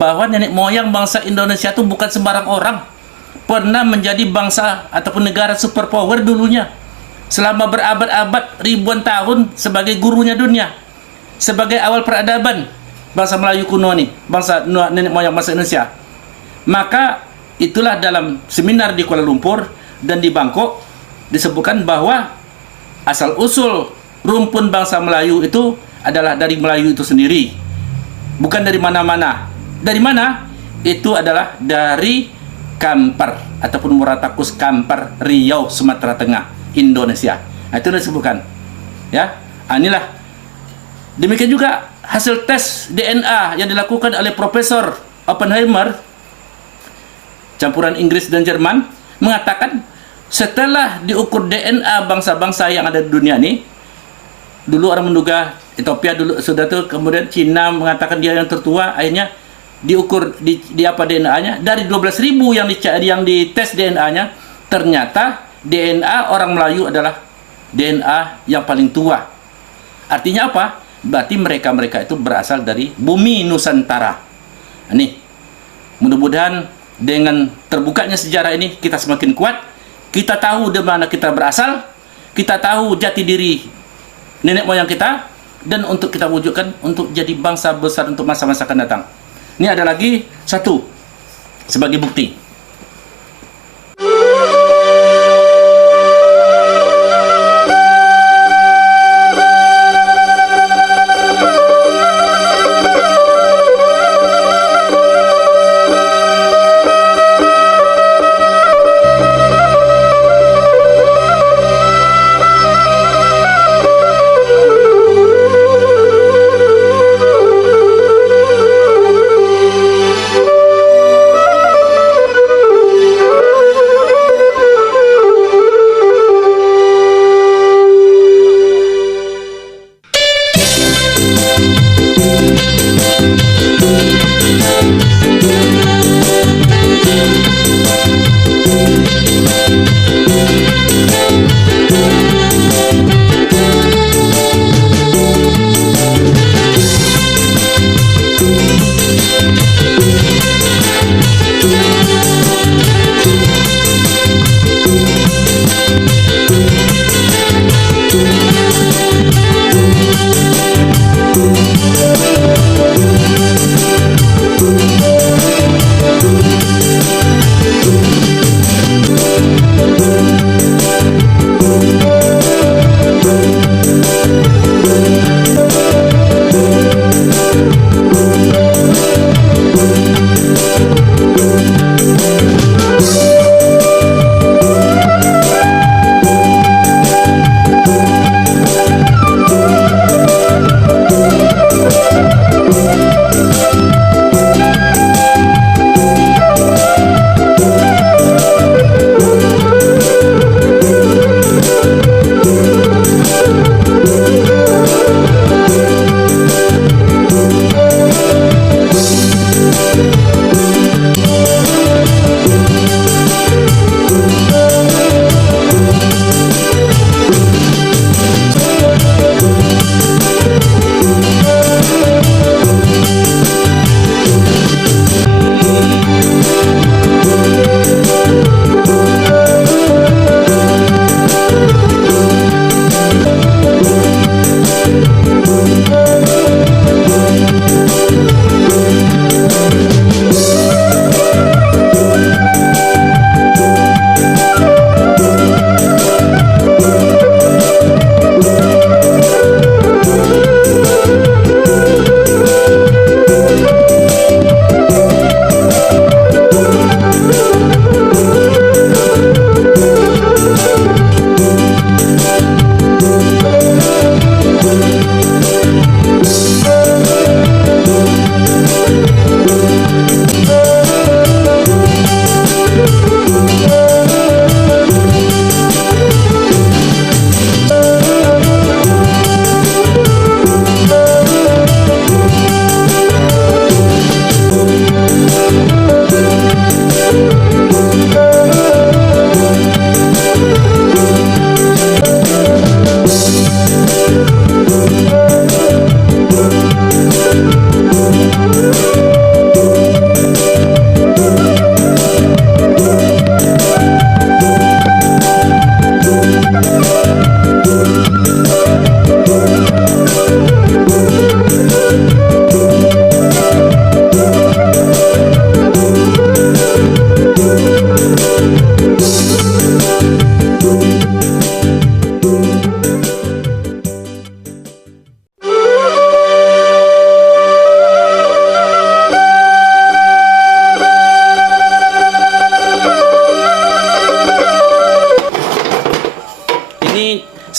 bahwa nenek moyang bangsa Indonesia itu bukan sembarang orang. Pernah menjadi bangsa ataupun negara superpower dulunya. Selama berabad-abad, ribuan tahun sebagai gurunya dunia. Sebagai awal peradaban bangsa Melayu kuno nih, bangsa nenek moyang bangsa Indonesia. Maka itulah dalam seminar di Kuala Lumpur dan di Bangkok disebutkan bahwa asal-usul rumpun bangsa Melayu itu adalah dari Melayu itu sendiri. Bukan dari mana-mana. Dari mana? Itu adalah dari Kampar ataupun Muratakus Kampar, Riau, Sumatera Tengah, Indonesia. Nah, itu disebutkan. Ya, inilah. Demikian juga hasil tes DNA yang dilakukan oleh Profesor Oppenheimer, campuran Inggris dan Jerman, mengatakan setelah diukur DNA bangsa-bangsa yang ada di dunia ini, dulu orang menduga Ethiopia dulu sudah tuh, kemudian Cina mengatakan dia yang tertua, akhirnya diukur di apa DNA-nya dari 12.000 yang dites DNA-nya, ternyata DNA orang Melayu adalah DNA yang paling tua. Artinya apa? Berarti mereka itu berasal dari bumi Nusantara. Nih, mudah-mudahan dengan terbukanya sejarah ini kita semakin kuat. Kita tahu di mana kita berasal, kita tahu jati diri nenek moyang kita, dan untuk kita wujudkan untuk jadi bangsa besar untuk masa-masa akan datang. Ini ada lagi satu sebagai bukti.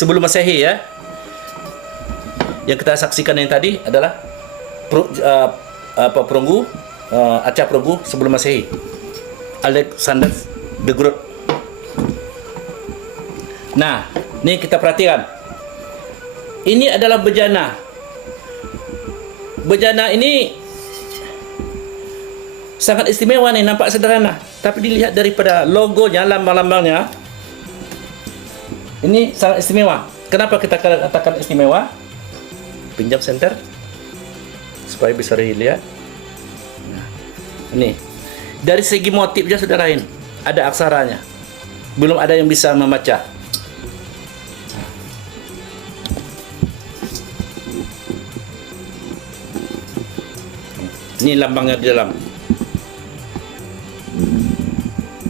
sebelum Masehi ya. Yang kita saksikan yang tadi adalah perunggu arca perunggu sebelum Masehi. Alexander the Great. Nah, ini kita perhatikan. Ini adalah bejana. Bejana ini sangat istimewa nih, nampak sederhana, tapi dilihat daripada logonya, lambang-lambangnya, ini sangat istimewa. Kenapa kita katakan istimewa? Pinjam senter supaya bisa dilihat. Nah, ini dari segi motifnya sudah lain, ada aksaranya, belum ada yang bisa membaca. Ini lambangnya di dalam.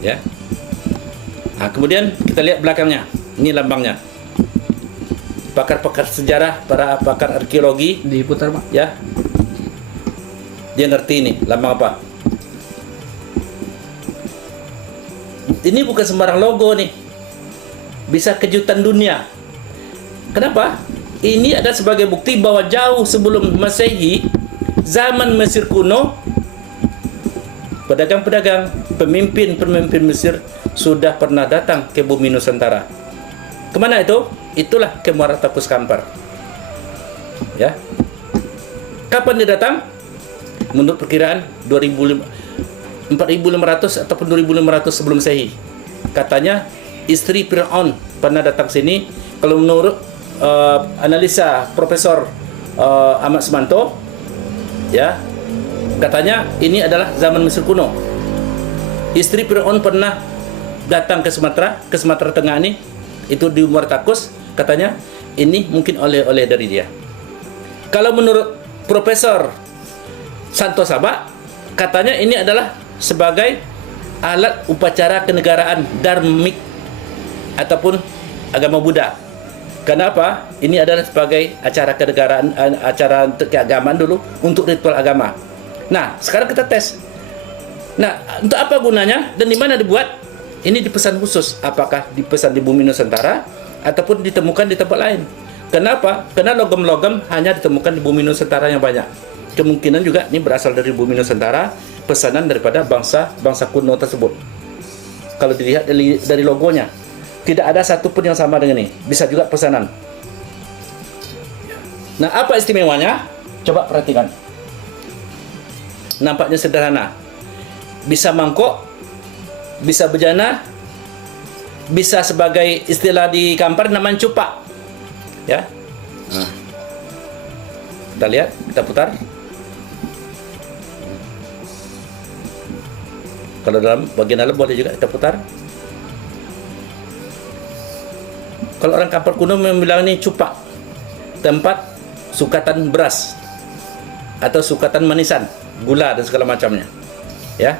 Ya. Nah, kemudian kita lihat belakangnya. Ini lambangnya. Pakar-pakar sejarah, para pakar arkeologi Diputar, Pak. ya. Dia ngerti ini lambang apa. Ini bukan sembarang logo nih. Bisa kejutan dunia. Kenapa? Ini ada sebagai bukti bahwa jauh sebelum Masehi, zaman Mesir kuno, pedagang-pedagang, pemimpin-pemimpin Mesir sudah pernah datang ke bumi Nusantara. Kemana itu? Itulah ke Muara Takus Kampar. Ya. Kapan dia datang? Menurut perkiraan 4.500 ataupun 2.500 sebelum Masehi. Katanya istri Fir'aun pernah datang sini. Kalau menurut analisa Profesor Ahmad Sumanto, ya, katanya ini adalah zaman Mesir kuno. Istri Fir'aun pernah datang ke Sumatera Tengah ini, itu di Muara Takus. Katanya ini mungkin oleh-oleh dari dia. Kalau menurut Profesor Santo Sabah, katanya ini adalah sebagai alat upacara kenegaraan dharmik ataupun agama Buddha. Kenapa? Ini adalah sebagai acara kenegaraan, acara keagamaan dulu untuk ritual agama. Nah, sekarang kita tes. Nah, untuk apa gunanya dan di mana dibuat? Ini dipesan khusus. Apakah dipesan di bumi Nusantara ataupun ditemukan di tempat lain? Kenapa? Karena logam-logam hanya ditemukan di bumi Nusantara yang banyak. Kemungkinan juga ini berasal dari bumi Nusantara, pesanan daripada bangsa kuno tersebut. Kalau dilihat dari logonya, tidak ada satupun yang sama dengan ini. Bisa juga pesanan. Nah, apa istimewanya? Coba perhatikan. Nampaknya sederhana. Bisa mangkok, bisa bejana, bisa sebagai istilah di Kampar namanya cupak. Ya. Nah. Kita lihat, kita putar. Kalau dalam bagian dalam boleh juga kita putar. Kalau orang Kampar kuno membilang ini cupak, tempat sukatan beras atau sukatan manisan, gula dan segala macamnya. Ya.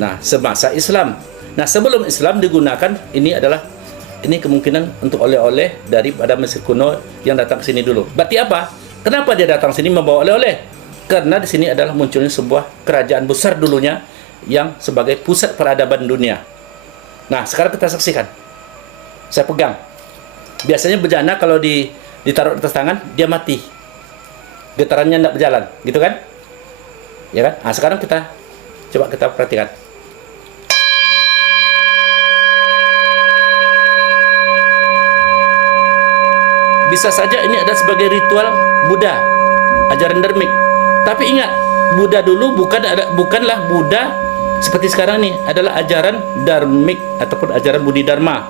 Nah, semasa Islam. Nah, sebelum Islam digunakan, ini kemungkinan untuk oleh-oleh daripada Mesir kuno yang datang ke sini dulu. Berarti apa? Kenapa dia datang sini membawa oleh-oleh? Karena di sini adalah munculnya sebuah kerajaan besar dulunya yang sebagai pusat peradaban dunia. Nah, sekarang kita saksikan. Saya pegang. Biasanya bejana kalau ditaruh di atas tangan, dia mati. Getarannya tidak berjalan, gitu kan? Ya kan? Nah, sekarang kita perhatikan. Bisa saja ini ada sebagai ritual Buddha, ajaran dharmik. Tapi ingat, Buddha dulu bukanlah Buddha seperti sekarang nih, adalah ajaran dharmik ataupun ajaran Budi Dharma,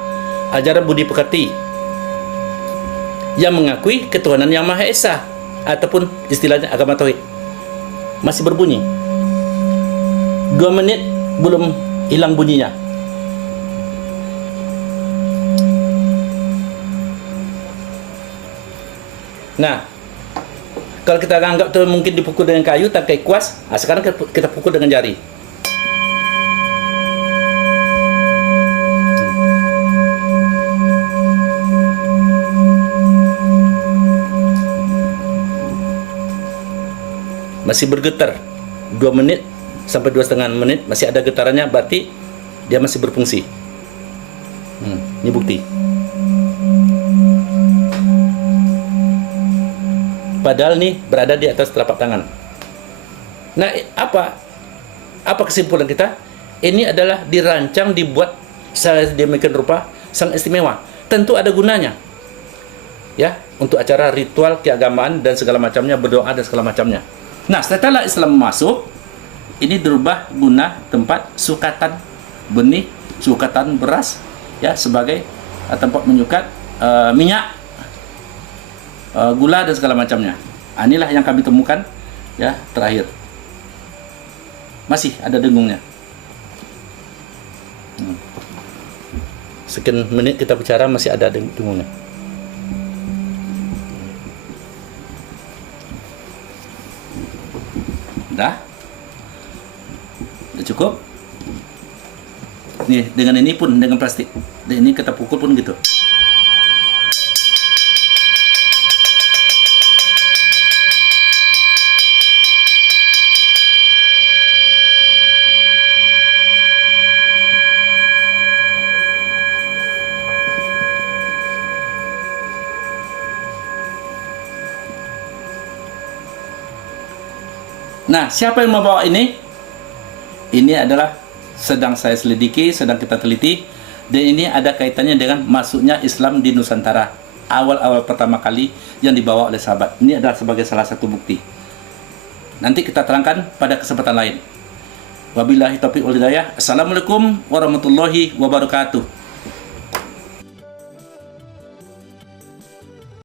ajaran Budi Pekerti yang mengakui ketuhanan yang Maha Esa ataupun istilahnya agama tauhid. Masih berbunyi. 2 menit belum hilang bunyinya. Nah, kalau kita anggap itu mungkin dipukul dengan kayu tangkai kuas, nah sekarang kita pukul dengan jari. Masih bergetar 2 menit sampai 2,5 menit, masih ada getarannya, berarti dia masih berfungsi. Ini bukti. padahal nih berada di atas telapak tangan. Nah, apa kesimpulan kita? Ini adalah dirancang, dibuat sedemikian rupa sangat istimewa. Tentu ada gunanya, ya, untuk acara ritual keagamaan dan segala macamnya, berdoa dan segala macamnya. Nah, setelah Islam masuk, ini dirubah guna tempat sukatan benih, sukatan beras, ya, sebagai tempat menyukat minyak, gula dan segala macamnya. Inilah yang kami temukan, ya, terakhir. Masih ada dengungnya. Sekian menit kita bicara masih ada dengungnya. Udah cukup. Nih, dengan ini pun dengan plastik. Dan ini kita pukul pun gitu. Nah, siapa yang membawa ini? Ini adalah sedang saya selidiki, sedang kita teliti, dan ini ada kaitannya dengan masuknya Islam di Nusantara awal-awal pertama kali yang dibawa oleh sahabat. Ini adalah sebagai salah satu bukti. Nanti kita terangkan pada kesempatan lain. Wabillahi taufiq wal hidayah. Assalamualaikum warahmatullahi wabarakatuh.